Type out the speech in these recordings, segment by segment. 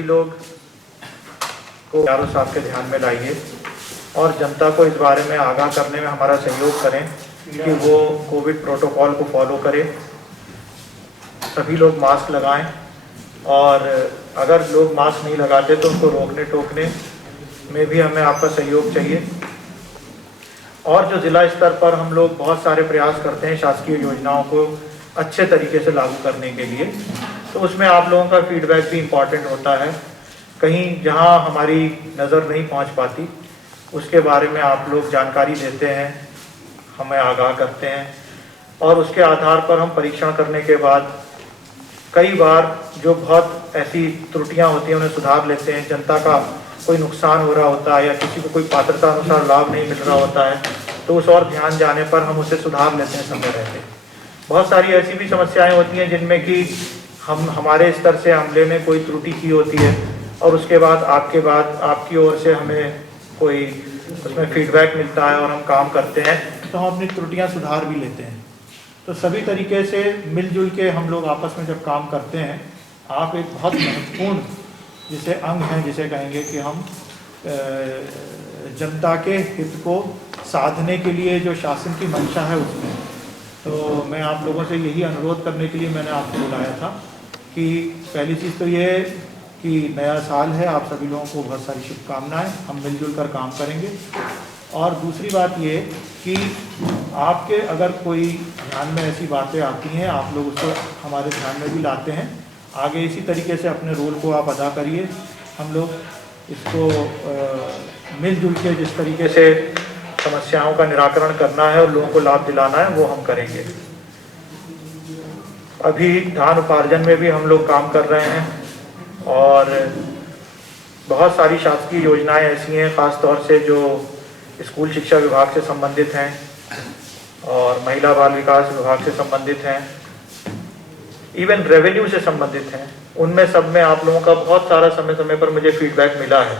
सभी लोग को चारों साहब के ध्यान में लाइए और जनता को इस बारे में आगाह करने में हमारा सहयोग करें कि वो कोविड प्रोटोकॉल को फॉलो करें। सभी लोग मास्क लगाएं और अगर लोग मास्क नहीं लगाते तो उनको रोकने टोकने में भी हमें आपका सहयोग चाहिए। और जो ज़िला स्तर पर हम लोग बहुत सारे प्रयास करते हैं शासकीय योजनाओं को अच्छे तरीके से लागू करने के लिए, तो उसमें आप लोगों का फीडबैक भी इम्पॉर्टेंट होता है। कहीं जहां हमारी नज़र नहीं पहुंच पाती उसके बारे में आप लोग जानकारी देते हैं, हमें आगाह करते हैं और उसके आधार पर हम परीक्षण करने के बाद कई बार जो बहुत ऐसी त्रुटियां होती हैं उन्हें सुधार लेते हैं। जनता का कोई नुकसान हो रहा होता है या किसी को कोई पात्रता अनुसार लाभ नहीं मिल रहा होता है तो उस और ध्यान जाने पर हम उसे सुधार लेते हैं समय रहते। बहुत सारी ऐसी भी समस्याएं होती हैं जिनमें कि हम हमारे स्तर से हमले में कोई त्रुटि की होती है और उसके बाद आपकी ओर से हमें कोई उसमें फीडबैक मिलता है और हम काम करते हैं तो हम अपनी त्रुटियां सुधार भी लेते हैं। तो सभी तरीके से मिलजुल के हम लोग आपस में जब काम करते हैं, आप एक बहुत महत्वपूर्ण जिसे अंग हैं, जिसे कहेंगे कि हम जनता के हित को साधने के लिए जो शासन की मंशा है उसमें, तो मैं आप लोगों से यही अनुरोध करने के लिए मैंने आपको बुलाया था कि पहली चीज़ तो ये कि नया साल है, आप सभी लोगों को बहुत सारी शुभकामनाएं, हम मिलजुल कर काम करेंगे। और दूसरी बात ये कि आपके अगर कोई ध्यान में ऐसी बातें आती हैं, आप लोग उसको हमारे ध्यान में भी लाते हैं, आगे इसी तरीके से अपने रोल को आप अदा करिए। हम लोग इसको मिलजुल के जिस तरीके से समस्याओं का निराकरण करना है और लोगों को लाभ दिलाना है वो हम करेंगे। अभी धान उपार्जन में भी हम लोग काम कर रहे हैं और बहुत सारी शासकीय योजनाएं ऐसी हैं, ख़ास तौर से जो स्कूल शिक्षा विभाग से संबंधित हैं और महिला बाल विकास विभाग से संबंधित हैं, इवन रेवेन्यू से संबंधित हैं। उनमें सब में आप लोगों का बहुत सारा समय समय पर मुझे फीडबैक मिला है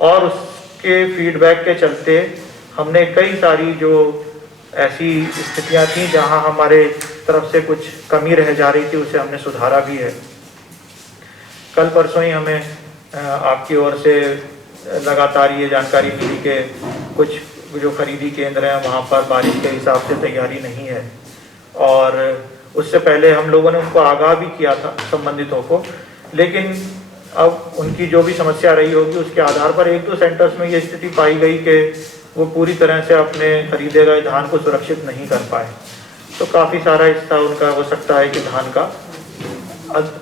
और उसके फीडबैक के चलते हमने कई सारी जो ऐसी स्थितियां थी जहां हमारे तरफ से कुछ कमी रह जा रही थी उसे हमने सुधारा भी है। कल परसों ही हमें आपकी ओर से लगातार ये जानकारी मिली कि कुछ जो खरीदी केंद्र हैं वहाँ पर बारिश के हिसाब से तैयारी नहीं है और उससे पहले हम लोगों ने उनको आगाह भी किया था संबंधितों को, लेकिन अब उनकी जो भी समस्या रही होगी उसके आधार पर एक दो सेंटर्स में ये स्थिति पाई गई कि वो पूरी तरह से अपने खरीदे गए धान को सुरक्षित नहीं कर पाए। तो काफ़ी सारा हिस्सा उनका हो सकता है कि धान का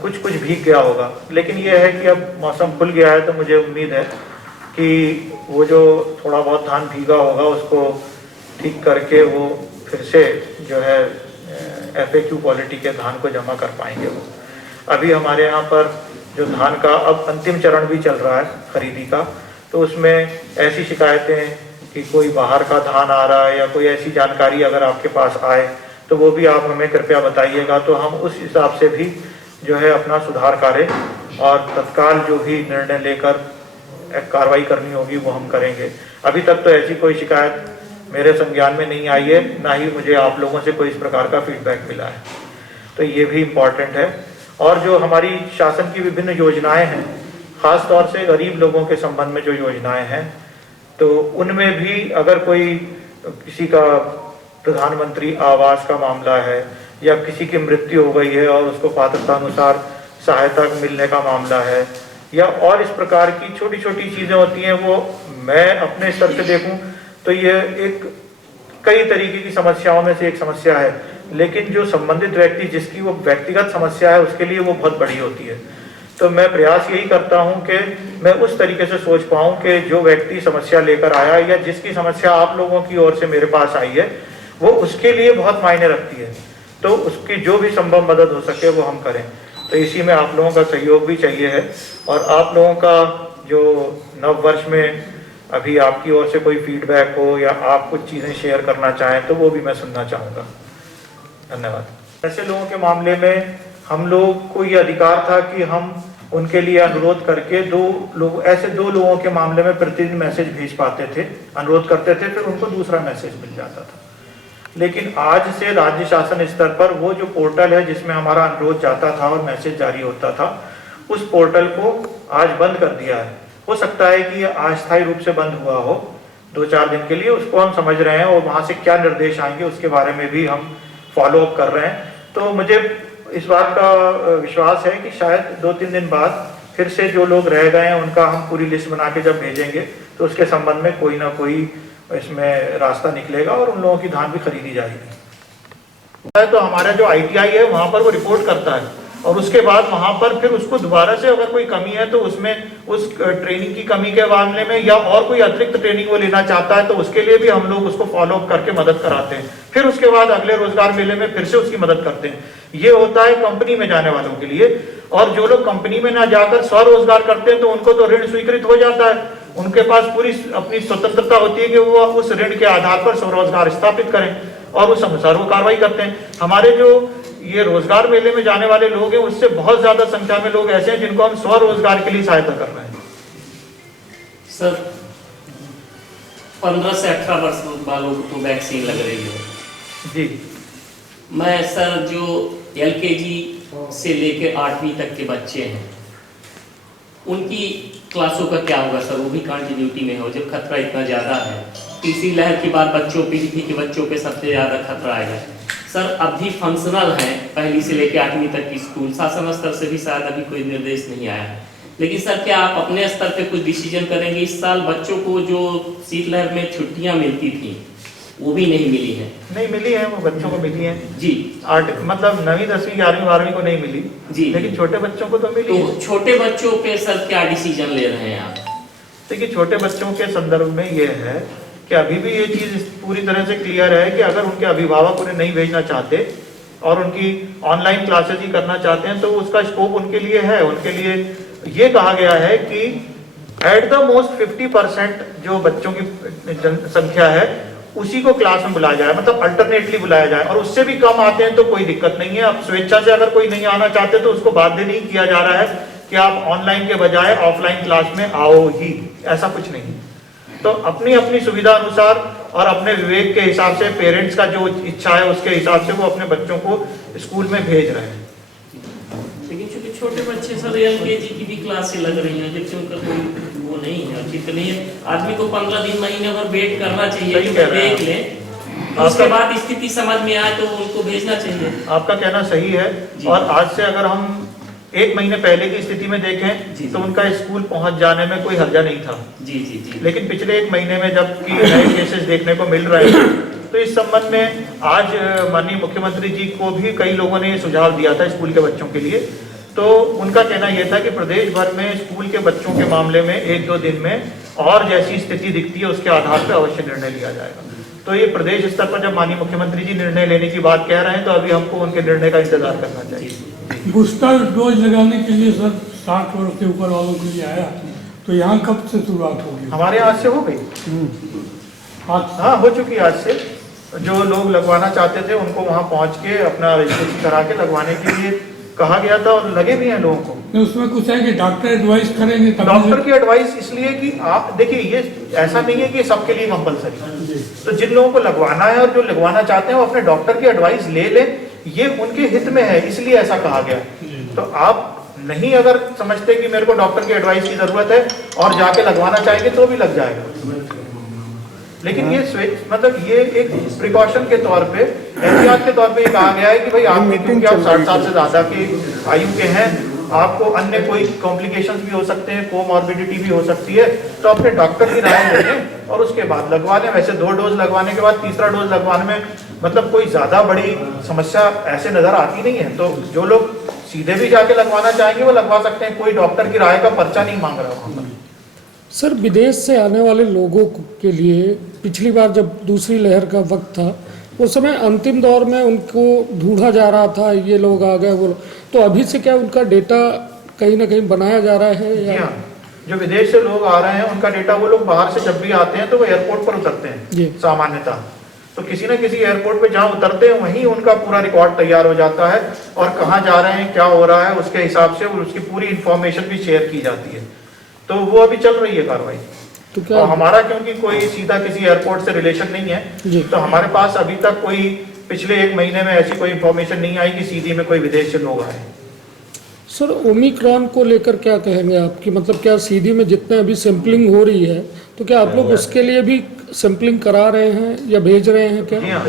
कुछ भीग गया होगा, लेकिन ये है कि अब मौसम खुल गया है तो मुझे उम्मीद है कि वो जो थोड़ा बहुत धान भीगा होगा उसको ठीक करके वो फिर से जो है FAQ क्वालिटी के धान को जमा कर पाएंगे। वो अभी हमारे यहाँ पर जो धान का अब अंतिम चरण भी चल रहा है खरीदी का, तो उसमें ऐसी शिकायतें कि कोई बाहर का धान आ रहा है या कोई ऐसी जानकारी अगर आपके पास आए तो वो भी आप हमें कृपया बताइएगा, तो हम उस हिसाब से भी जो है अपना सुधार कार्य और तत्काल जो भी निर्णय लेकर कार्रवाई करनी होगी वो हम करेंगे। अभी तक तो ऐसी कोई शिकायत मेरे संज्ञान में नहीं आई है, ना ही मुझे आप लोगों से कोई इस प्रकार का फीडबैक मिला है, तो ये भी इम्पॉर्टेंट है। और जो हमारी शासन की विभिन्न योजनाएं हैं, ख़ास तौर से गरीब लोगों के संबंध में जो योजनाएं हैं, तो उनमें भी अगर कोई किसी का प्रधानमंत्री आवास का मामला है या किसी की मृत्यु हो गई है और उसको पात्रता अनुसार सहायता मिलने का मामला है या और इस प्रकार की छोटी छोटी चीज़ें होती हैं, वो मैं अपने स्तर से देखूं तो ये एक कई तरीके की समस्याओं में से एक समस्या है, लेकिन जो संबंधित व्यक्ति जिसकी वो व्यक्तिगत समस्या है उसके लिए वो बहुत बड़ी होती है। तो मैं प्रयास यही करता हूं कि मैं उस तरीके से सोच पाऊं कि जो व्यक्ति समस्या लेकर आया या जिसकी समस्या आप लोगों की ओर से मेरे पास आई है वो उसके लिए बहुत मायने रखती है, तो उसकी जो भी संभव मदद हो सके वो हम करें। तो इसी में आप लोगों का सहयोग भी चाहिए है और आप लोगों का जो नव वर्ष में अभी आपकी ओर से कोई फीडबैक हो या आप कुछ चीज़ें शेयर करना चाहें तो वो भी मैं सुनना चाहूँगा। धन्यवाद। ऐसे लोगों के मामले में हम लोग को ये अधिकार था कि हम उनके लिए अनुरोध करके दो लोगों के मामले में प्रतिदिन मैसेज भेज पाते थे, अनुरोध करते थे, फिर उनको दूसरा मैसेज मिल जाता था। लेकिन आज से राज्य शासन स्तर पर वो जो पोर्टल है जिसमें हमारा अनुरोध जाता था और मैसेज जारी होता था, उस पोर्टल को आज बंद कर दिया है। हो सकता है कि अस्थायी रूप से बंद हुआ हो 2-4 दिन के लिए, उसको हम समझ रहे हैं और वहाँ से क्या निर्देश आएंगे उसके बारे में भी हम फॉलो अप कर रहे हैं। तो मुझे इस बात का विश्वास है कि शायद 2-3 दिन बाद फिर से जो लोग रह गए हैं उनका हम पूरी लिस्ट बना के जब भेजेंगे तो उसके संबंध में कोई ना कोई इसमें रास्ता निकलेगा और उन लोगों की धान भी खरीदी जाएगी। तो हमारा जो ITI है वहाँ पर वो रिपोर्ट करता है और उसके बाद वहाँ पर फिर उसको दोबारा से अगर कोई कमी है तो उसमें उस ट्रेनिंग की कमी के मामले में या और कोई अतिरिक्त ट्रेनिंग वो लेना चाहता है तो उसके लिए भी हम लोग उसको फॉलो अप करके मदद कराते हैं। फिर उसके बाद अगले रोजगार मेले में फिर से उसकी मदद करते हैं। ये होता है कंपनी में जाने वालों के लिए। और जो लोग कंपनी में ना जाकर स्वरोजगार करते हैं तो उनको तो ऋण स्वीकृत हो जाता है, उनके पास पूरी अपनी स्वतंत्रता होती है कि वो उस ऋण के आधार पर स्वरोजगार स्थापित करें और उस अनुसार वो कार्रवाई करते हैं। हमारे जो ये रोजगार मेले में जाने वाले लोग हैं उससे बहुत ज्यादा संख्या में लोग ऐसे हैं जिनको हम स्वरोजगार के लिए सहायता कर रहे हैं। सर 15 से 18 वर्ष वालों को तो वैक्सीन लग रही है जी। मैं सर जो LKG से लेकर 8वीं तक के बच्चे हैं उनकी क्लासों का क्या होगा सर? वो भी कंटिन्यूटी में हो जब खतरा इतना ज़्यादा है। तीसरी लहर के बाद बच्चों PDP के बच्चों पे सबसे ज़्यादा खतरा आएगा। सर अभी फंक्शनल हैं पहली से लेकर 8वीं तक की स्कूल, शासन स्तर से भी शायद अभी कोई निर्देश नहीं आया है, लेकिन सर क्या आप अपने स्तर पे कुछ डिसीजन करेंगे? इस साल बच्चों को जो शीतलहर में छुट्टियां मिलती थी वो भी नहीं मिली है। नहीं मिली है, वो बच्चों को मिली है जी। मतलब 9वीं 10वीं 11वीं 12वीं को नहीं मिली जी, लेकिन छोटे बच्चों को तो मिली। तो छोटे बच्चों पे सर क्या डिसीजन ले रहे हैं आप? देखिए छोटे बच्चों के संदर्भ में ये है कि अभी भी ये चीज पूरी तरह से क्लियर है कि अगर उनके अभिभावक उन्हें नहीं भेजना चाहते और उनकी ऑनलाइन क्लासेज ही करना चाहते हैं तो उसका स्कोप उनके लिए है। उनके लिए ये कहा गया है कि एट द मोस्ट 50% जो बच्चों की संख्या है उसी को क्लास में बुलाया जाए, मतलब अल्टरनेटली बुलाया जाए, और उससे भी कम आते हैं तो कोई दिक्कत नहीं है। अब स्वेच्छा से अगर कोई नहीं आना चाहते तो उसको बाध्य नहीं किया जा रहा है कि आप ऑनलाइन के बजाय ऑफलाइन क्लास में आओ ही, ऐसा कुछ नहीं। तो अपनी अपनी सुविधा अनुसार और अपने विवेक के हिसाब से पेरेंट्स का जो इच्छा है उसके हिसाब से वो अपने बच्चों को स्कूल में भेज रहे हैं। लेकिन चूंकि छोटे बच्चे सर LKG की भी क्लासें लग रही हैं जबकि उनका कोई वो नहीं है, कितनी आदमी को 15 दिन महीने भर वेट करना चाहिए कि देख लें, उसके बाद स्थिति समझ में आए तो उनको भेजना चाहिए। आपका कहना सही है। और आज से अगर हम 1 महीने पहले की स्थिति में देखें तो उनका स्कूल पहुंच जाने में कोई हर्जा नहीं था। जी जी जी। लेकिन पिछले 1 महीने में जबकि नए केसेस देखने को मिल रहे हैं तो इस संबंध में आज माननीय मुख्यमंत्री जी को भी कई लोगों ने सुझाव दिया था स्कूल के बच्चों के लिए। तो उनका कहना यह था कि प्रदेश भर में स्कूल के बच्चों के मामले में 1-2 दिन में और जैसी स्थिति दिखती है उसके आधार पर अवश्य निर्णय लिया जाएगा। तो ये प्रदेश स्तर पर जब माननीय मुख्यमंत्री जी निर्णय लेने की बात कह रहे हैं तो अभी हमको उनके निर्णय का इंतजार करना चाहिए। बूस्टर डोज लगाने के लिए सर 60 वर्ष से ऊपर वालों के लिए आया, तो यहाँ कब से शुरुआत होगी? हमारे यहाँ से हो गई, हाँ हो चुकी आज से। जो लोग लगवाना चाहते थे उनको वहाँ पहुँच के अपना रजिस्ट्रेशन करा के लगवाने के लिए कहा गया था और लगे भी हैं लोगों को। उसमें कुछ है कि डॉक्टर एडवाइस करेंगे? डॉक्टर की एडवाइस इसलिए कि आप देखिए ये ऐसा नहीं है कि सबके लिए कंपलसरी, तो जिन लोगों को लगवाना है और जो लगवाना चाहते हैं वो अपने डॉक्टर की एडवाइस ले लें, ये उनके हित में है इसलिए ऐसा कहा गया। तो आप नहीं अगर समझते कि मेरे को डॉक्टर की एडवाइस की जरूरत है और जाके लगवाना चाहेंगे तो भी लग जाएगा, लेकिन ये मतलब ये एक प्रिकॉशन के तौर पे, एहतियात के तौर पे ये कहा गया है कि भाई आपके क्योंकि आप 60 साल से ज्यादा की आयु के हैं, आपको अन्य कोई कॉम्प्लिकेशंस भी हो सकते हैं, कोमॉर्बिडिटी भी हो सकती है, तो अपने डॉक्टर की राय ले लें और उसके बाद लगवा लें। वैसे 2 डोज लगवाने के बाद तीसरा डोज लगवाने में मतलब कोई ज्यादा बड़ी समस्या ऐसे नजर आती नहीं है। तो जो लोग सीधे भी जाके लगवाना चाहेंगे वो लगवा सकते हैं, कोई डॉक्टर की राय का पर्चा नहीं मांग रहा वहाँ पर। सर विदेश से आने वाले लोगों के लिए पिछली बार जब दूसरी लहर का वक्त था उस समय अंतिम दौर में उनको ढूंढा जा रहा था, ये लोग आ गए वो, तो अभी से क्या उनका डेटा कहीं ना कहीं बनाया जा रहा है या? जो विदेश से लोग आ रहे हैं उनका डेटा, वो लोग बाहर से जब भी आते हैं तो वो एयरपोर्ट पर उतरते हैं सामान्यतः, तो किसी न किसी एयरपोर्ट पे जहाँ उतरते हैं वहीं उनका पूरा रिकॉर्ड तैयार हो जाता है और कहाँ जा रहे हैं, क्या हो रहा है, उसके हिसाब से उसकी पूरी इंफॉर्मेशन भी शेयर की जाती है। तो वो अभी चल रही है कार्रवाई। तो क्या और हमारा क्योंकि कोई सीधा किसी एयरपोर्ट से रिलेशन नहीं है तो हमारे पास अभी तक कोई पिछले 1 महीने में ऐसी कोई इंफॉर्मेशन नहीं आई कि सीधी में कोई विदेश से लोग आए। सर ओमिक्रॉन को लेकर क्या कहेंगे आपकी, मतलब क्या सीधी में जितने अभी सैंपलिंग हो रही है तो क्या आप लोग उसके लिए भी सैंपलिंग करा रहे हैं या भेज रहे हैं क्या? जी हाँ,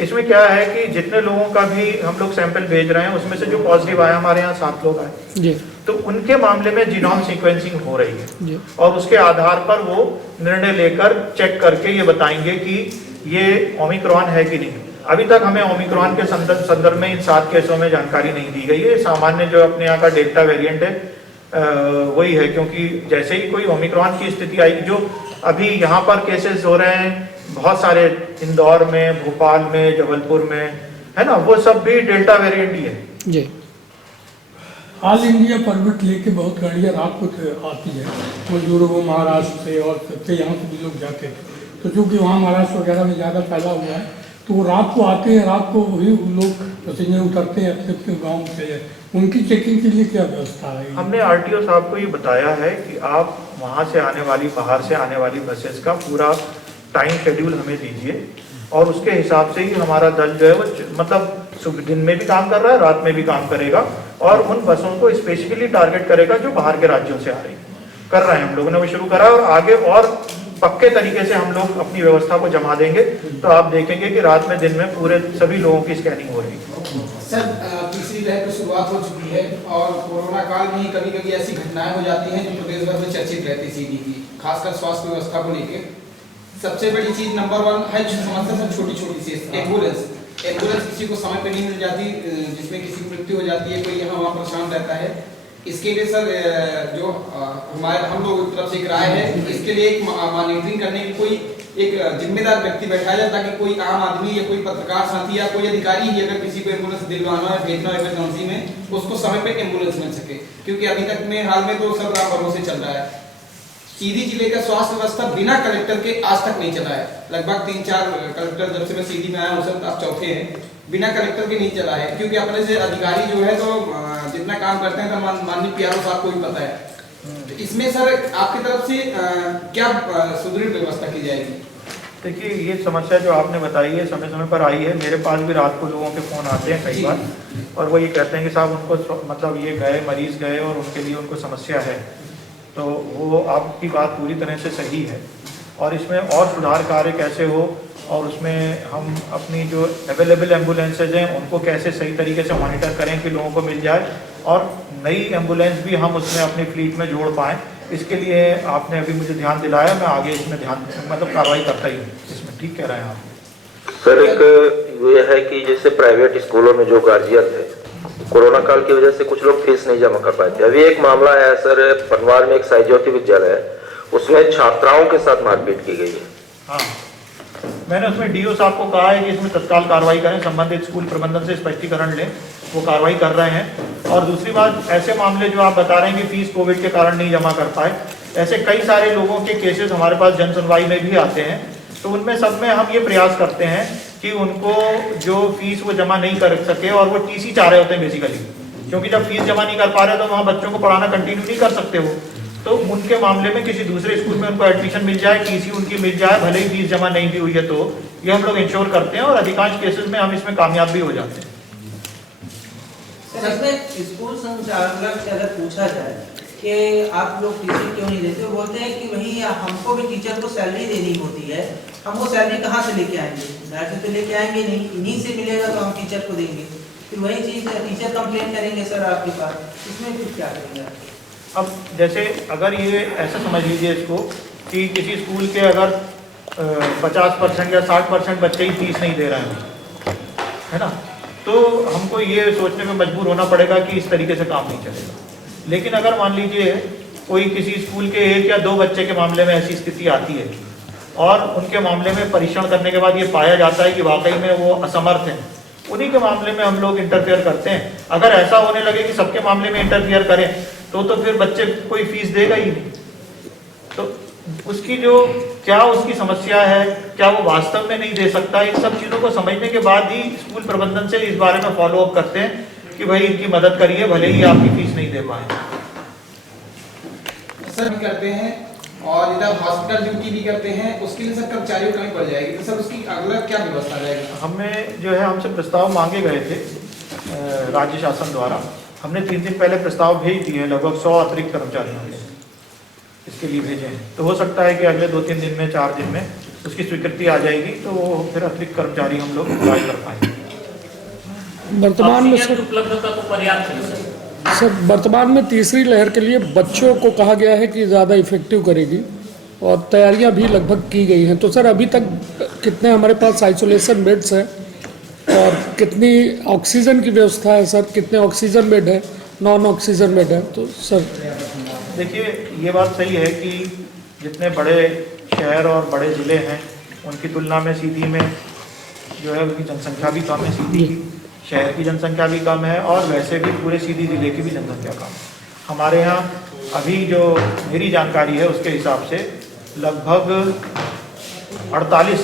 इसमें क्या है कि जितने लोगों का भी हम लोग सैंपल भेज रहे हैं उसमें से जो पॉजिटिव आए, हमारे यहाँ 7 लोग आए, जी तो उनके मामले में जीनोम सीक्वेंसिंग हो रही है जी और उसके आधार पर वो निर्णय लेकर चेक करके ये बताएंगे कि ये ओमिक्रॉन है कि नहीं। अभी तक हमें ओमिक्रॉन के संदर्भ में इन 7 केसों में जानकारी नहीं दी गई है। सामान्य जो अपने यहाँ का डेल्टा वेरिएंट है वही है, क्योंकि जैसे ही कोई ओमिक्रॉन की स्थिति आई, जो अभी यहाँ पर केसेस हो रहे हैं बहुत सारे इंदौर में, भोपाल में, जबलपुर में, है ना, वो सब भी डेल्टा वेरिएंट ही है। जी ऑल इंडिया परमिट लेके बहुत गाड़ियाँ रात को आती है, मजदूरों को महाराष्ट्र से और सबसे यहाँ से भी लोग जाते थे, तो चूँकि वहाँ महाराष्ट्र वगैरह में ज़्यादा फैला हुआ है तो वो रात को आते हैं, रात को वही लोग पैसेंजर उतरते हैं अपने अपने गाँव से, उनकी चेकिंग के लिए क्या व्यवस्था है? हमने आरटीओ साहब को ये बताया है कि आप वहाँ से आने वाली, बाहर से आने वाली बसेस का पूरा टाइम शेड्यूल हमें दीजिए और उसके हिसाब से ही हमारा दल जो है वो मतलब दिन में भी काम कर रहा है, रात में भी काम करेगा और उन बसों को स्पेसिफिकली टारगेट करेगा जो बाहर के राज्यों से आ रही कर रहे हैं। हम लोगों ने वो शुरू करा है और आगे और पक्के तरीके से हम लोग अपनी व्यवस्था को जमा देंगे, तो आप देखेंगे कि रात में दिन में पूरे सभी लोगों की स्कैनिंग हो रही है। सर तीसरी लहर की शुरुआत हो चुकी है और कोरोना काल में ही कभी कभी ऐसी घटनाएं हो जाती हैं जो प्रदेश भर में चर्चित रहती सीडी की, खासकर स्वास्थ्य व्यवस्था को लेकर। सबसे बड़ी चीज नंबर 1 है जो समस्या सब छोटी छोटी सी, एम्बुलेंस किसी को समय पे नहीं मिल जाती, जिसमें किसी की मृत्यु हो जाती है, कोई यहाँ वहाँ परेशान रहता है। इसके लिए सर जो हमारे हम लोगों की तरफ से एक राय है, इसके लिए एक मॉनिटरिंग करने की कोई एक जिम्मेदार व्यक्ति बैठाया जाए ताकि कोई आम आदमी या कोई पत्रकार साथी या कोई अधिकारी ही अगर किसी को एम्बुलेंस दिलवाना है, भेजना है इमरजेंसी में, उसको समय पे एम्बुलेंस मिल सके। क्योंकि अभी तक में हाल में तो सब राम भरोसे चल रहा है। सीधी जिले का स्वास्थ्य व्यवस्था बिना कलेक्टर के आज तक नहीं चला है। लगभग 3-4 कलेक्टर जब से मैं सीधी में आया हूँ सर, आप चौथे हैं, बिना कलेक्टर के नहीं चला है। क्योंकि अपने से अधिकारी जो है तो जितना काम करते हैं तो माननीय पीआरओ साहब को भी पता है। तो इसमें सर आपकी तरफ से क्या सुदृढ़ व्यवस्था की जाएगी? देखिए, ये समस्या जो आपने बताई है समय समय पर आई है। मेरे पास भी रात को लोगों के फ़ोन आते हैं कई बार और वो ये कहते हैं कि साहब उनको मतलब ये गए, मरीज़ गए और उनके लिए उनको समस्या है। तो वो आपकी बात पूरी तरह से सही है और इसमें और सुधार कार्य कैसे हो और उसमें हम अपनी जो अवेलेबल एम्बुलेंसेज हैं उनको कैसे सही तरीके से मॉनिटर करें कि लोगों को मिल जाए और नई एम्बुलेंस भी हम उसमें अपनी फ्लीट में जोड़ पाएँ। इसके लिए आपने अभी मुझे ध्यान दिलाया, मैं आगे इसमें ध्यान मतलब कार्रवाई करता ही हूँ इसमें। ठीक कह रहे हैं आप सर। एक ये है कि जैसे प्राइवेट स्कूलों में जो गार्जियन है, कोरोना काल की वजह से कुछ लोग फीस नहीं जमा कर पाए थे। अभी एक मामला है सर, पनवार में एक साई ज्योति विद्यालय है, उसमें छात्राओं के साथ मारपीट की गई है। हाँ, मैंने उसमें डीओ साहब को कहा है कि इसमें तत्काल कार्रवाई करें, संबंधित स्कूल प्रबंधन से स्पष्टीकरण लें, वो कार्रवाई कर रहे हैं। और दूसरी बात, ऐसे मामले जो आप बता रहे हैं कि फीस कोविड के कारण नहीं जमा कर पाए, ऐसे कई सारे लोगों के केसेस हमारे पास जन सुनवाई में भी आते हैं। तो उनमें सब में हम ये प्रयास करते हैं कि उनको जो फीस वो जमा नहीं कर सके और वो टीसी चाह रहे होते हैं बेसिकली, क्योंकि जब फीस जमा नहीं कर पा रहे तो वहाँ बच्चों को पढ़ाना कंटिन्यू नहीं कर सकते वो, तो उनके मामले में किसी दूसरे स्कूल में उनको एडमिशन मिल जाए, टीसी उनकी मिल जाए, भले ही फीस जमा नहीं भी हुई है। तो ये हम लोग इंश्योर करते हैं और अधिकांश केसेस में हम इसमें कामयाब भी हो जाते हैं। सर, इसमें स्कूल संचालक से अगर पूछा जाए कि आप लोग टीचर क्यों नहीं देते, वो बोलते हैं कि वही हमको भी टीचर को सैलरी देनी होती है, हम वो सैलरी कहाँ से लेके आएंगे, घर से तो लेके आएंगे नहीं, इन्हीं से मिलेगा तो हम टीचर को देंगे। फिर वही चीज़ टीचर कंप्लेन करेंगे सर आपके पास, इसमें कुछ क्या करेंगे? अब जैसे अगर ये ऐसा समझ लीजिए इसको कि किसी स्कूल के अगर 50% या 60% बच्चे ही फीस नहीं दे रहे हैं, है ना, तो हमको ये सोचने में मजबूर होना पड़ेगा कि इस तरीके से काम नहीं चलेगा। लेकिन अगर मान लीजिए कोई किसी स्कूल के 1 या 2 बच्चे के मामले में ऐसी स्थिति आती है और उनके मामले में परीक्षण करने के बाद ये पाया जाता है कि वाकई में वो असमर्थ हैं, उन्हीं के मामले में हम लोग इंटरफेयर करते हैं। अगर ऐसा होने लगे कि सबके मामले में इंटरफेयर करें तो फिर बच्चे कोई फीस देगा ही नहीं। तो उसकी जो क्या उसकी समस्या है, क्या वो वास्तव में नहीं दे सकता, इन सब चीज़ों को समझने के बाद ही स्कूल प्रबंधन से इस बारे में फॉलो अप करते हैं कि भाई इनकी मदद करिए, भले ही आपकी फीस नहीं दे पाए। सर भी करते हैं और इधर हॉस्पिटल ड्यूटी भी करते हैं, उसके लिए सर कर्मचारियों की कमी पड़ जाएगी, तो सर उसकी अगला क्या व्यवस्था रहेगी? हमें जो है हमसे प्रस्ताव मांगे गए थे राज्य शासन द्वारा, हमने 3 दिन पहले प्रस्ताव भेज दिए हैं, लगभग 100 अतिरिक्त कर्मचारियों के इसके लिए भेजे हैं। तो हो सकता है कि अगले 2-3 दिन में, 4 दिन में उसकी स्वीकृति आ जाएगी, तो फिर अतिरिक्त कर्मचारी हम लोग अप्लाई कर पाएंगे। वर्तमान में ऑक्सीजन की उपलब्धता तो पर्याप्त है सर। वर्तमान में तीसरी लहर के लिए बच्चों को कहा गया है कि ज़्यादा इफेक्टिव करेगी और तैयारियां भी लगभग की गई हैं। तो सर अभी तक कितने हमारे पास आइसोलेशन बेड्स हैं और कितनी ऑक्सीजन की व्यवस्था है सर? कितने ऑक्सीजन बेड है, नॉन ऑक्सीजन बेड है? तो सर देखिए, ये बात सही है कि जितने बड़े शहर और बड़े ज़िले हैं उनकी तुलना में सीधी में जो है उनकी जनसंख्या भी कम है, सीधी की शहर की जनसंख्या भी कम है और वैसे भी पूरे सीधी ज़िले की भी जनसंख्या कम है। हमारे यहाँ अभी जो मेरी जानकारी है उसके हिसाब से लगभग 48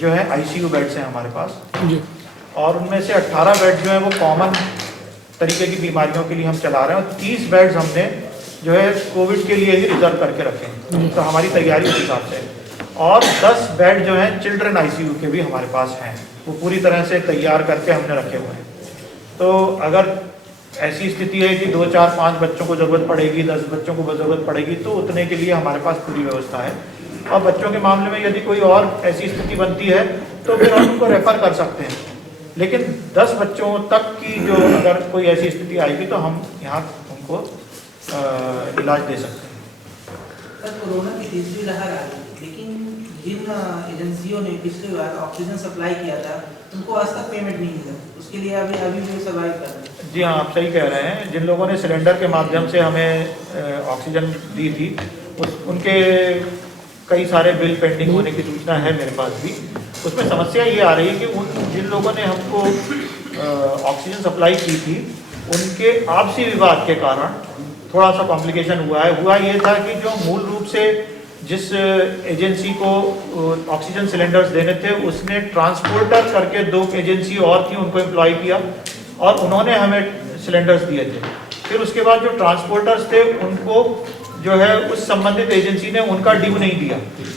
जो है ICU बेड्स हैं हमारे पास, जी, और उनमें से 18 बेड जो है वो कॉमन तरीके की बीमारियों के लिए हम चला रहे हैं और 30 बेड्स हमने जो है कोविड के लिए ही रिजर्व करके रखे हैं। तो हमारी तैयारी उस हिसाब से, और 10 बेड जो हैं चिल्ड्रन ICU के भी हमारे पास हैं, वो पूरी तरह से तैयार करके हमने रखे हुए हैं। तो अगर ऐसी स्थिति है कि 2, 4, 5 बच्चों को ज़रूरत पड़ेगी, 10 बच्चों को ज़रूरत पड़ेगी, तो उतने के लिए हमारे पास पूरी व्यवस्था है। और बच्चों के मामले में यदि कोई और ऐसी स्थिति बनती है तो फिर हम उनको रेफ़र कर सकते हैं, लेकिन 10 बच्चों तक की जो अगर कोई ऐसी स्थिति आएगी तो हम यहाँ उनको इलाज दे सकते हैं। सर कोरोना की तीसरी लहर आ गई, लेकिन जिन एजेंसियों ने पिछली बार ऑक्सीजन सप्लाई किया था उनको आज तक पेमेंट नहीं मिला, उसके लिए अभी भी सर्वाइव कर रहे हैं। जी हाँ, आप सही कह रहे हैं। जिन लोगों ने सिलेंडर के माध्यम से हमें ऑक्सीजन दी थी उनके कई सारे बिल पेंडिंग होने की सूचना है मेरे पास भी। उसमें समस्या ये आ रही है कि जिन लोगों ने हमको ऑक्सीजन सप्लाई की थी उनके आपसी विवाद के कारण थोड़ा सा कॉम्प्लिकेशन हुआ है। हुआ ये था कि जो मूल रूप से जिस एजेंसी को ऑक्सीजन सिलेंडर्स देने थे उसने ट्रांसपोर्टर करके 2 एजेंसी और थी उनको एम्प्लॉय किया और उन्होंने हमें सिलेंडर्स दिए थे। फिर उसके बाद जो ट्रांसपोर्टर्स थे उनको जो है उस संबंधित एजेंसी ने उनका ड्यू नहीं दिया,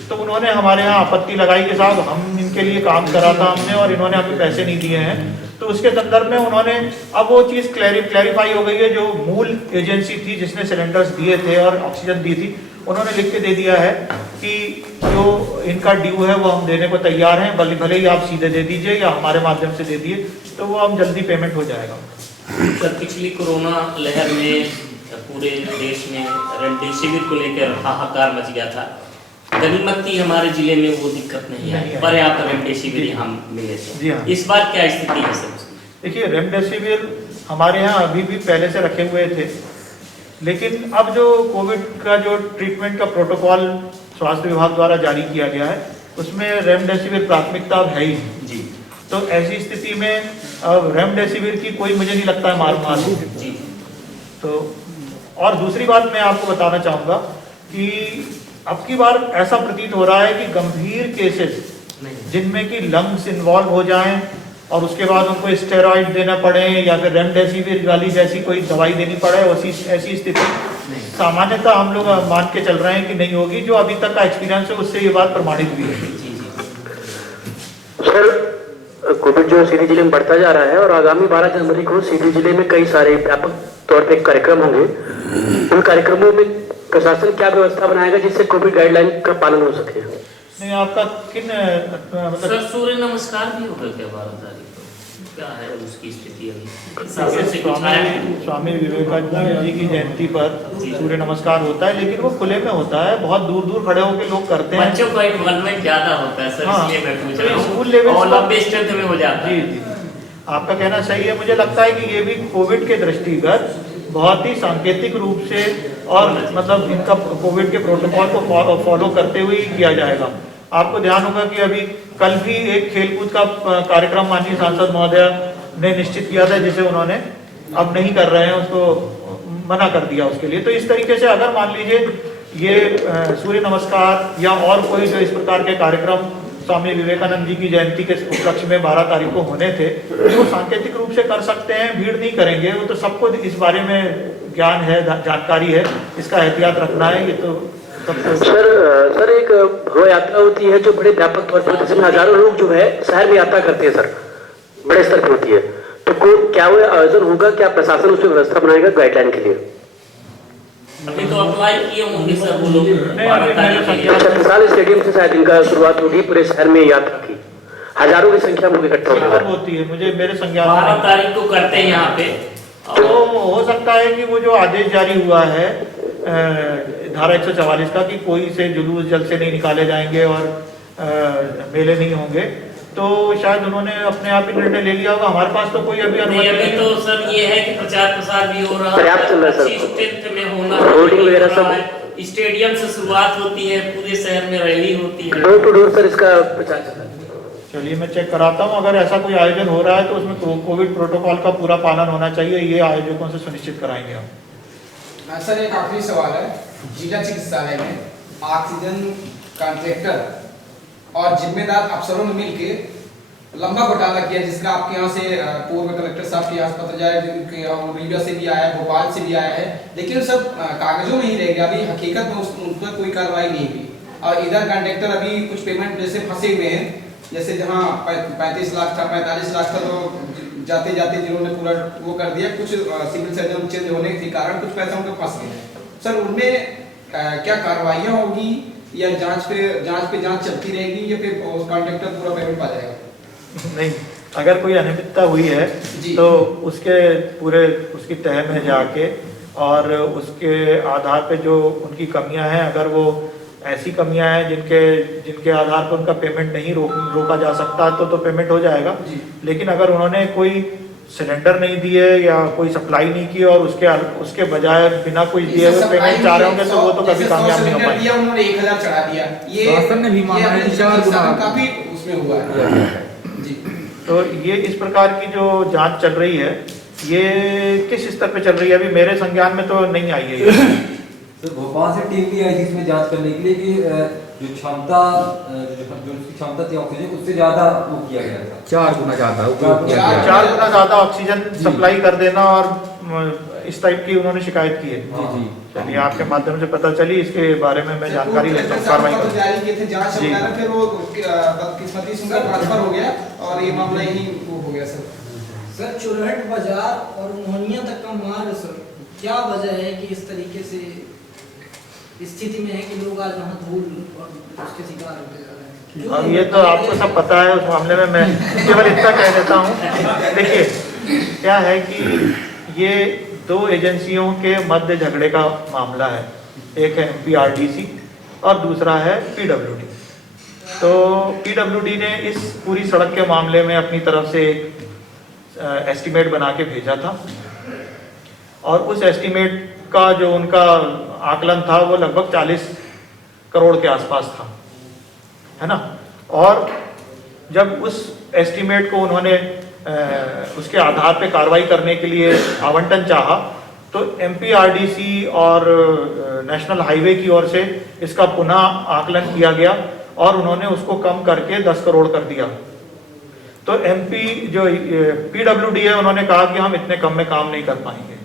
तो उन्होंने हमारे यहाँ आपत्ति लगाई कि साहब हम इनके लिए काम करा था हमने और इन्होंने हमें पैसे नहीं दिए हैं। तो उसके संदर्भ में उन्होंने, अब वो चीज़ क्लैरिफाई हो गई है, जो मूल एजेंसी थी जिसने सिलेंडर्स दिए थे और ऑक्सीजन दी थी उन्होंने लिख के दे दिया है कि जो इनका ड्यू है वो हम देने को तैयार हैं, भले ही आप सीधे दे दीजिए या हमारे माध्यम से दे दिए, तो वो हम जल्दी पेमेंट हो जाएगा। सर पिछली कोरोना लहर में पूरे देश में रेमडेसिविर को लेकर हाहाकार मच गया था। गनीमत की हमारे जिले में वो दिक्कत नहीं आई, पर्याप्त रेमडेसिविर हम मिले थे। इस बार क्या स्थिति है सर? देखिए, रेमडेसिविर हमारे यहाँ अभी भी पहले से रखे हुए थे, लेकिन अब जो कोविड का जो ट्रीटमेंट का प्रोटोकॉल स्वास्थ्य विभाग द्वारा जारी किया गया है उसमें रेमडेसिविर प्राथमिकता अब है ही जी। तो ऐसी स्थिति में अब रेमडेसिविर की कोई मुझे नहीं लगता है मार जी। तो और दूसरी बात मैं आपको बताना चाहूँगा कि अब की बार ऐसा प्रतीत हो रहा है कि गंभीर केसेस जिनमें कि लंग्स इन्वॉल्व हो जाएं और उसके बाद उनको स्टेरॉइड देना पड़े या फिर रेमडेसिविर वाली जैसी कोई दवाई देनी पड़े, ऐसी स्थिति सामान्यतः हम लोग मान के चल रहे हैं कि नहीं होगी। जो अभी तक का एक्सपीरियंस है उससे ये बात प्रमाणित भी है। सर, कोविड जो सीधी जिले में बढ़ता जा रहा है और आगामी 12 जनवरी को सीधी जिले में कई सारे व्यापक तौर पे कार्यक्रम होंगे, उन कार्यक्रमों में प्रशासन क्या व्यवस्था बनाएगा जिससे कोविड गाइडलाइन का पालन हो सके? नहीं, आपका किन मतलब सर सूर्य नमस्कार भी होगा क्या 12 तारीख को? क्या है उसकी स्थिति अभी? स्वामी विवेकानंद जी की जयंती पर सूर्य नमस्कार होता है, लेकिन वो खुले में होता है, बहुत दूर दूर खड़े होकर लोग करते हैं। बच्चों का इन्वॉल्वमेंट ज्यादा होता है सर, इसलिए मैं पूछ रहा हूं। स्कूल लेवल और लंबे स्ट्रेंथ में हो जाता है। जी, आपका कहना सही है। मुझे लगता है कि ये भी कोविड के दृष्टिगत बहुत ही सांकेतिक रूप से और मतलब इनका कोविड के प्रोटोकॉल को फॉलो करते हुए ही किया जाएगा। आपको ध्यान होगा कि अभी कल भी एक खेलकूद का कार्यक्रम माननीय सांसद महोदय ने निश्चित किया था, जिसे उन्होंने अब नहीं कर रहे हैं, उसको मना कर दिया उसके लिए। तो इस तरीके से अगर मान लीजिए ये सूर्य नमस्कार या और कोई जो इस प्रकार के कार्यक्रम स्वामी विवेकानंद जी की जयंती के उपलक्ष्य में 12 तारीख को होने थे, वो सांकेतिक रूप से कर सकते हैं, भीड़ नहीं करेंगे। वो तो सबको इस बारे में ज्ञान है, जानकारी है, इसका एहतियात रखना है। ये तो सर एक भव्य यात्रा होती है जो बड़े व्यापक तौर पर, जिसमें हजारों लोग जो है शहर में यात्रा करते हैं सर, बड़े स्तर पर होती है। तो क्या वो आयोजन होगा, क्या प्रशासन उसमें व्यवस्था बनाएगा गाइडलाइन के लिए? अभी तो अप्लाई किए होंगे सर वो लोग। अच्छा, विशाल स्टेडियम से शायद इनका शुरुआत होगी, पूरे शहर में यात्रा की हजारों की संख्या में इकट्ठा होती है। मुझे मेरे संज्ञान 12 तारीख को करते हैं यहाँ पे। तो हो सकता है कि वो जो आदेश जारी हुआ है धारा 144 का कि कोई से जुलूस जल्द से नहीं निकाले जाएंगे और मेले नहीं होंगे, तो शायद उन्होंने अपने आप ही निर्णय ले लिया होगा। हमारे पास तो कोई अभी नहीं, अभी तो सर ये है कि प्रचार प्रसार भी हो रहा है, पर्याप्त चल रहा है सर, अच्छी स्ट्रेंथ में होना, होर्डिंग वगैरह सब, स्टेडियम से शुरुआत होती है, पूरे शहर में रैली होती है, डोर टू डोर सर इसका प्रचार चल रहा है। चलिए मैं चेक कराता हूँ, अगर ऐसा कोई आयोजन हो रहा है तो उसमें कोविड प्रोटोकॉल का पूरा पालन होना चाहिए, ये आयोजकों से सुनिश्चित कराएंगे हम। सर एक आखिरी सवाल है, जिला चिकित्सालय में ऑक्सीजन कॉन्ट्रैक्टर और जिम्मेदार अफसरों ने मिलकर लंबा घोटाला किया, जिसका आपके यहाँ से पूर्व कलेक्टर साहब के यहाँ पत्र जाए, मीडिया से भी आया है, भोपाल से भी आया है, लेकिन सब कागजों में ही रह गया। अभी हकीकत में उन पर कोई कार्रवाई नहीं हुई। और इधर कॉन्ट्रैक्टर अभी कुछ पेमेंट जैसे फंसे हुए हैं, जैसे जहाँ 35 लाख था, 45 लाख था, तो जाते जाते जिन्होंने पूरा वो कर दिया, कुछ सिविल सर्जन चेंज होने के कारण कुछ पैसा उनके फंस गए। सर उनमें क्या कार्रवाइयाँ होगी या जांच पे जांच चलती रहेगी या फिर कॉन्ट्रैक्टर पूरा पेमेंट पा जाएगा? नहीं, अगर कोई अनियमितता हुई है तो उसकी तह में जाके और उसके आधार पे जो उनकी कमियां हैं, अगर वो ऐसी कमियां हैं जिनके आधार पर उनका पेमेंट नहीं रोका जा सकता तो पेमेंट हो जाएगा। लेकिन अगर उन्होंने कोई सिलेंडर नहीं दिए या कोई सप्लाई नहीं की और उसके बजाय बिना कुछ दिए हुए पेमेंट चाह रहे होंगे तो वो तो कभी कामयाब नहीं हो पाएंगे। उन्होंने 1000 चढ़ा दिया, ये ने भी माना है 4 गुना काफी उसमें हुआ है। तो ये इस प्रकार की जो जांच चल रही है, ये किस स्तर पे चल रही है? अभी मेरे संज्ञान में तो नहीं आई है। तो भोपाल से टीम भी आई थी इसमें जांच करने के लिए कि जो उसकी क्षमता थी ऑक्सीजन उससे ज्यादा वो किया गया था, 4 गुना ज्यादा उपयोग किया गया, 4 गुना ज्यादा ऑक्सीजन सप्लाई कर देना और इस टाइप की उन्होंने शिकायत की है। जी। चलिए आपके माध्यम से पता चली, इसके बारे में मैं जानकारी लेता हूँ, कार्रवाई करूँ। जारी किए थे जांच वगैरह, फिर वो बदकिस्मती से उनका ट्रांसफर हो गया और ये मामला यही हो गया। सर चुरहट बाजार और मोहनिया तक का मार्ग, सर क्या वजह है कि इस तरीके से स्थिति में है कि लोग आज वहाँ धूल और उसके शिकार होते जा रहे हैं? अब ये तो आपको सब पता है, उस मामले में मैं केवल इतना कह देता हूँ। देखिए क्या है कि ये 2 एजेंसियों के मध्य झगड़े का मामला है, एक है MPRDC और दूसरा है PWD। तो PWD ने इस पूरी सड़क के मामले में अपनी तरफ से एक एस्टीमेट बना के भेजा था और उस एस्टीमेट का जो उनका आकलन था वो लगभग 40 करोड़ के आसपास था, है ना। और जब उस एस्टीमेट को उन्होंने उसके आधार पे कार्रवाई करने के लिए आवंटन चाहा तो MPRDC और नेशनल हाईवे की ओर से इसका पुनः आकलन किया गया और उन्होंने उसको कम करके 10 करोड़ कर दिया। तो PWD है, उन्होंने कहा कि हम इतने कम में काम नहीं कर पाएंगे,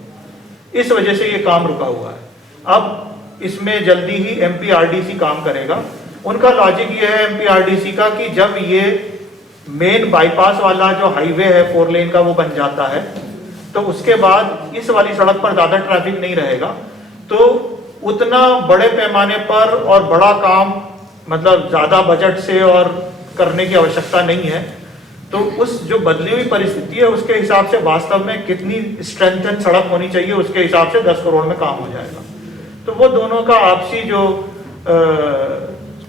इस वजह से ये काम रुका हुआ है। अब इसमें जल्दी ही MPRDC काम करेगा। उनका लॉजिक ये है MPRDC का कि जब ये मेन बाईपास वाला जो हाईवे है 4 लेन का वो बन जाता है तो उसके बाद इस वाली सड़क पर ज़्यादा ट्रैफिक नहीं रहेगा, तो उतना बड़े पैमाने पर और बड़ा काम मतलब ज़्यादा बजट से और करने की आवश्यकता नहीं है। तो उस जो बदली हुई परिस्थिति है उसके हिसाब से वास्तव में कितनी स्ट्रेंथन सड़क होनी चाहिए उसके हिसाब से 10 करोड़ में काम हो जाएगा। तो वो दोनों का आपसी जो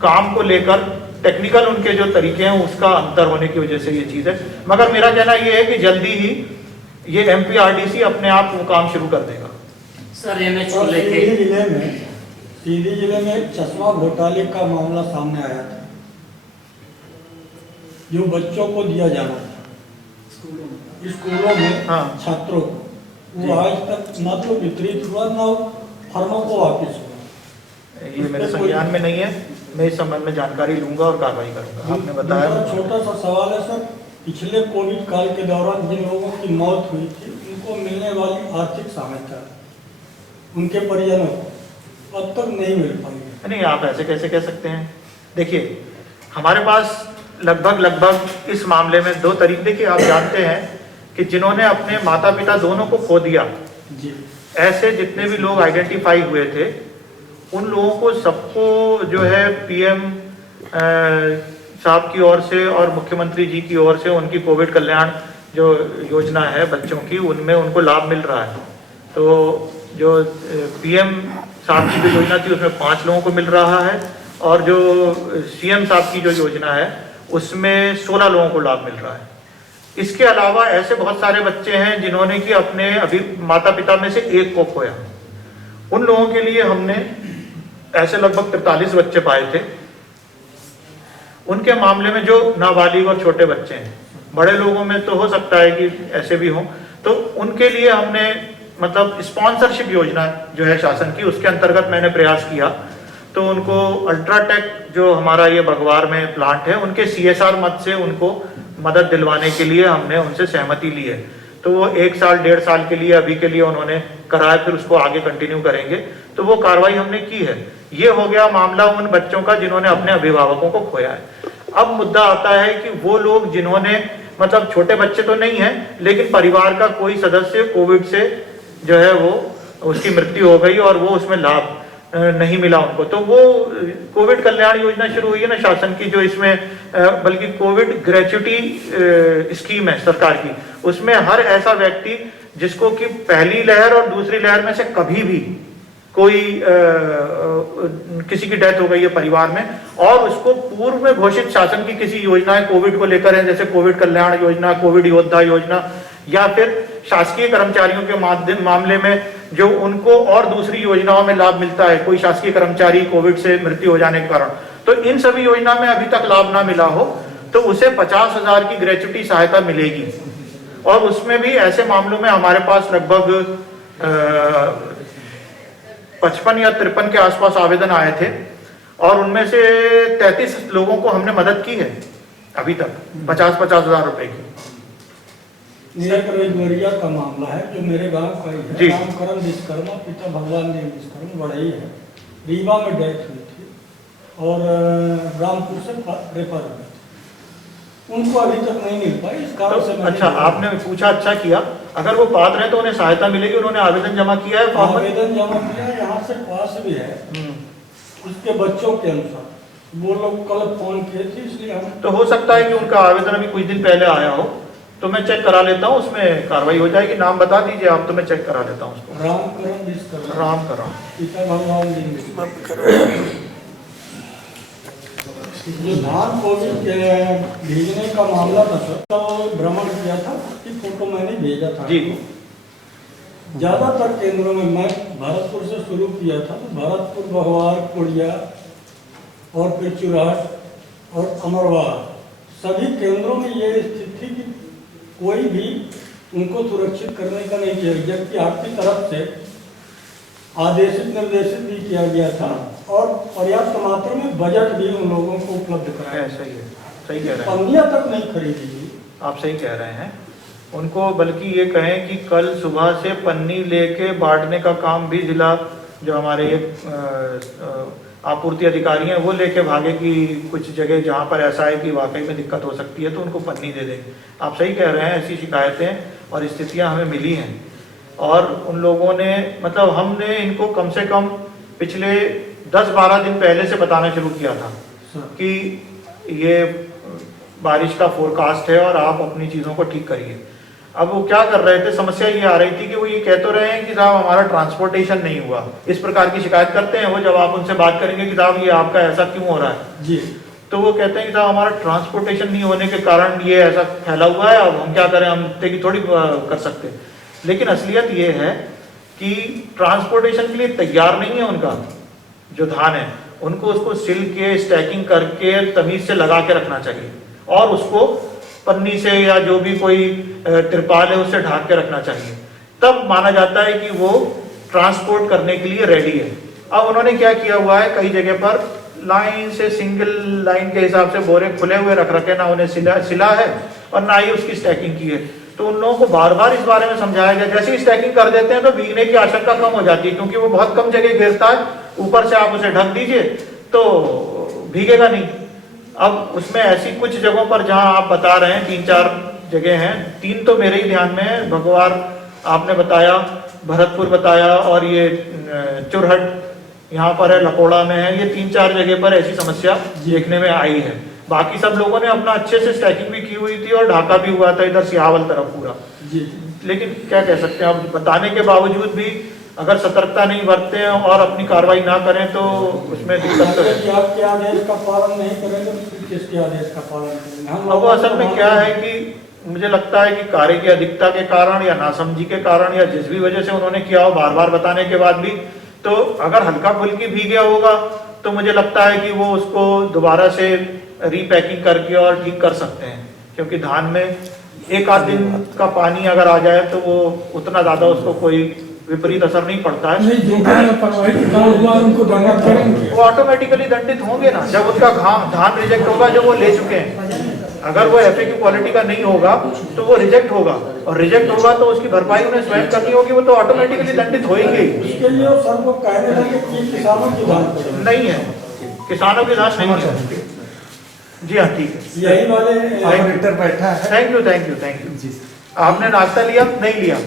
काम को लेकर टेक्निकल उनके जो तरीके हैं उसका अंतर होने की वजह से ये चीज़ है। मगर मेरा कहना ये है कि जल्दी ही ये MPRDC अपने आप वो काम शुरू कर देगा। सर NH को सीधी लेके जिले में चश्मा घोटाले का मामला सामने आया था, जो बच्चों को दिया जाना था स्कूलों में, हाँ। छात्रों को, वो आज तक न तो वितरित हुआ न फर्मों को वापिस हुआ। ये मेरे संज्ञान में नहीं है, मैं इस संबंध में जानकारी लूंगा और कार्रवाई करूंगा। आपने बताया। छोटा सा सवाल है सर, पिछले कोविड काल के दौरान जिन लोगों की मौत हुई थी उनको मिलने वाली आर्थिक सहायता उनके परिजनों को अब तक नहीं मिल पाई। नहीं, आप ऐसे कैसे कह सकते हैं? देखिए हमारे पास लगभग इस मामले में 2 तरीके। देखिए आप जानते हैं कि जिन्होंने अपने माता पिता दोनों को खो दिया, जी ऐसे जितने भी लोग आइडेंटिफाई हुए थे, उन लोगों को सबको जो है पीएम साहब की ओर से और मुख्यमंत्री जी की ओर से उनकी कोविड कल्याण जो योजना है बच्चों की, उनमें उनको लाभ मिल रहा है। तो जो पीएम साहब की जो योजना थी उसमें 5 लोगों को मिल रहा है, और जो सीएम साहब की जो योजना है उसमें 16 लोगों को लाभ मिल रहा है। इसके अलावा ऐसे बहुत सारे बच्चे हैं जिन्होंने कि अपने अभी माता पिता में से एक को खोया। उन लोगों के लिए हमने ऐसे लगभग 43 बच्चे पाए थे। उनके मामले में जो नाबालिग और छोटे बच्चे हैं, बड़े लोगों में तो हो सकता है कि ऐसे भी हों, तो उनके लिए हमने मतलब स्पॉन्सरशिप योजना जो है शासन की, उसके अंतर्गत मैंने प्रयास किया। तो उनको अल्ट्राटेक जो हमारा ये बगवार में प्लांट है, उनके CSR मद से उनको मदद दिलवाने के लिए हमने उनसे सहमति ली है। तो वो 1 साल 1.5 साल के लिए अभी के लिए उन्होंने कराया, फिर उसको आगे कंटिन्यू करेंगे। तो वो कार्रवाई हमने की है। ये हो गया मामला उन बच्चों का जिन्होंने अपने अभिभावकों को खोया है। अब मुद्दा आता है कि वो लोग जिन्होंने मतलब छोटे बच्चे तो नहीं है, लेकिन परिवार का कोई सदस्य कोविड से जो है वो उसकी मृत्यु हो गई और वो उसमें लाभ नहीं मिला उनको, तो वो कोविड कल्याण योजना शुरू हुई है ना शासन की, जो इसमें बल्कि कोविड ग्रेच्युटी स्कीम है सरकार की। उसमें हर ऐसा व्यक्ति जिसको कि पहली लहर और दूसरी लहर में से कभी भी कोई किसी की डेथ हो गई है परिवार में, और उसको पूर्व में घोषित शासन की किसी योजनाएं कोविड को लेकर है, जैसे कोविड कल्याण योजना, कोविड योद्धा योजना, या फिर शासकीय कर्मचारियों के मामले में जो उनको और दूसरी योजनाओं में लाभ मिलता है, कोई शासकीय कर्मचारी कोविड से मृत्यु हो जाने के कारण, तो इन सभी योजना में अभी तक लाभ ना मिला हो तो उसे 50,000 की ग्रेच्युटी सहायता मिलेगी। और उसमें भी ऐसे मामलों में हमारे पास लगभग 55 या 53 के आसपास आवेदन आए थे, और उनमें से 33 लोगों को हमने मदद की है अभी तक 50,000 रुपए की। एक रेजवरिया का मामला है जो मेरे गांव का ही है। जी। नामकरण विश्वकर्मा पिता भगवान देव विश्वकर्मा बढ़ई है, रीवा में डेथ हुई थी और रामपुर से रेफर हुए थे। उनको अभी तक नहीं मिल पाई, इस कारण से अच्छा, आपने पूछा, अच्छा किया। अगर वो पात्र हैं तो उन्हें सहायता मिलेगी। उन्होंने आवेदन जमा किया है, आवेदन जमा किया, यहाँ से पास भी है उसके बच्चों के अनुसार। वो लोग कल फोन किए थे, इसलिए हम तो हो सकता है कि उनका आवेदन अभी कुछ दिन पहले आया हो, तो मैं चेक करा लेता हूँ, उसमें कार्रवाई हो जाएगी। नाम बता दीजिए आप, तो मैं चेक करा लेता हूँ उसको। रामकरण विश्वकर्मा, रामकरण पिता भगवान देव। जो धान कोविड के भेजने का मामला था सर, तो भ्रमण किया था, उसकी फोटो मैंने भेजा था जी। ज़्यादातर केंद्रों में मैं भरतपुर से शुरू किया था, तो भरतपुर, बहवार, कुड़िया और फिर चुराट और अमरवार, सभी केंद्रों में ये स्थिति थी कि कोई भी उनको सुरक्षित करने का नहीं किया, जबकि आपकी तरफ से आदेशित निर्देशित भी किया गया था और पर्याप्त मात्रा में बजट भी उन लोगों को उपलब्ध कराया। सही है, सही कह रहे हैं। पन्नियाँ तक नहीं खरीदी गई। आप सही कह रहे हैं। उनको बल्कि ये कहें कि कल सुबह से पन्नी लेके बांटने का काम भी जिला जो हमारे आपूर्ति अधिकारी हैं वो लेके भागे कि कुछ जगह जहाँ पर ऐसा है कि वाकई में दिक्कत हो सकती है तो उनको पन्नी दे देंगे। आप सही कह रहे हैं, ऐसी शिकायतें और स्थितियाँ हमें मिली हैं, और उन लोगों ने मतलब हमने इनको कम से कम पिछले 10-12 दिन पहले से बताना शुरू किया था कि ये बारिश का फोरकास्ट है और आप अपनी चीज़ों को ठीक करिए। अब वो क्या कर रहे थे, समस्या ये आ रही थी कि वो ये कह तो रहे हैं कि साहब हमारा ट्रांसपोर्टेशन नहीं हुआ, इस प्रकार की शिकायत करते हैं वो। जब आप उनसे बात करेंगे कि साहब ये आपका ऐसा क्यों हो रहा है जी, तो वो कहते हैं कि साहब हमारा ट्रांसपोर्टेशन नहीं होने के कारण ये ऐसा फैला हुआ है, अब हम क्या करें, हम इतने की थोड़ी कर सकते। लेकिन असलियत ये है कि ट्रांसपोर्टेशन के लिए तैयार नहीं है उनका जो धान है, उनको उसको सिल के स्टैकिंग करके तमीज से लगा के रखना चाहिए और उसको पन्नी से या जो भी कोई तिरपाल है उससे ढक के रखना चाहिए, तब माना जाता है कि वो ट्रांसपोर्ट करने के लिए रेडी है। अब उन्होंने क्या किया हुआ है, कई जगह पर लाइन से सिंगल लाइन के हिसाब से बोरे खुले हुए रख रखे, ना उन्हें सिला है और ना ही उसकी स्टैकिंग की है। तो उन लोगों को बार बार इस बारे में समझाया गया, जैसे ही स्टैकिंग कर देते हैं तो भीगने की आशंका कम हो जाती है, क्योंकि वो बहुत कम जगह गिरता है, ऊपर से आप उसे ढक दीजिए तो भीगेगा नहीं। अब उसमें ऐसी कुछ जगहों पर जहां आप बता रहे हैं 3-4 जगह हैं, 3 तो मेरे ही ध्यान में है, भगवार आपने बताया, भरतपुर बताया, और ये चुरहट यहाँ पर है, लकोड़ा में है। ये 3-4 जगह पर ऐसी समस्या देखने में आई है। बाकी सब लोगों ने अपना अच्छे से स्टैकिंग भी की हुई थी और ढाका भी हुआ था इधर सियावल तरफ पूरा। लेकिन क्या कह सकते हैं, अब बताने के बावजूद भी अगर सतर्कता नहीं बरतते हैं और अपनी कार्रवाई ना करें तो उसमें दिक्कत तो है। आपके आदेश का पालन नहीं करेंगे तो किसके आदेश का पालन करेंगे? अब वो असल में क्या है कि मुझे लगता है कि कार्य की अधिकता के कारण या नासमझी के कारण या जिस भी वजह से उन्होंने किया हो, बार बार बताने के बाद भी, तो अगर हल्का फुल्की भी गया होगा तो मुझे लगता है कि वो उसको दोबारा से रीपैकिंग करके और ठीक कर सकते हैं, क्योंकि धान में 1 आध दिन का पानी अगर आ जाए तो वो उतना ज्यादा उसको कोई विपरीत असर नहीं पड़ता है। नहीं, जो भी लापरवाही के कारण हुआ उनको दंडित करेंगे। वो ऑटोमेटिकली दंडित होंगे ना, जब उनका धान रिजेक्ट होगा जो वो ले चुके हैं। अगर वो एफए की क्वालिटी का नहीं होगा तो वो रिजेक्ट होगा, और रिजेक्ट होगा तो उसकी भरपाई उन्हें स्वयं करनी होगी, वो तो ऑटोमेटिकली दंडित होंगे ही। इसके लिए सर को कहने लगे कि किसानों की धान नहीं है, किसानों की धान नहीं है। जी हाँ, ठीक है। यही वाले ऑपरेटर बैठा है। Thank you. आपने नाश्ता लिया? नहीं लिया?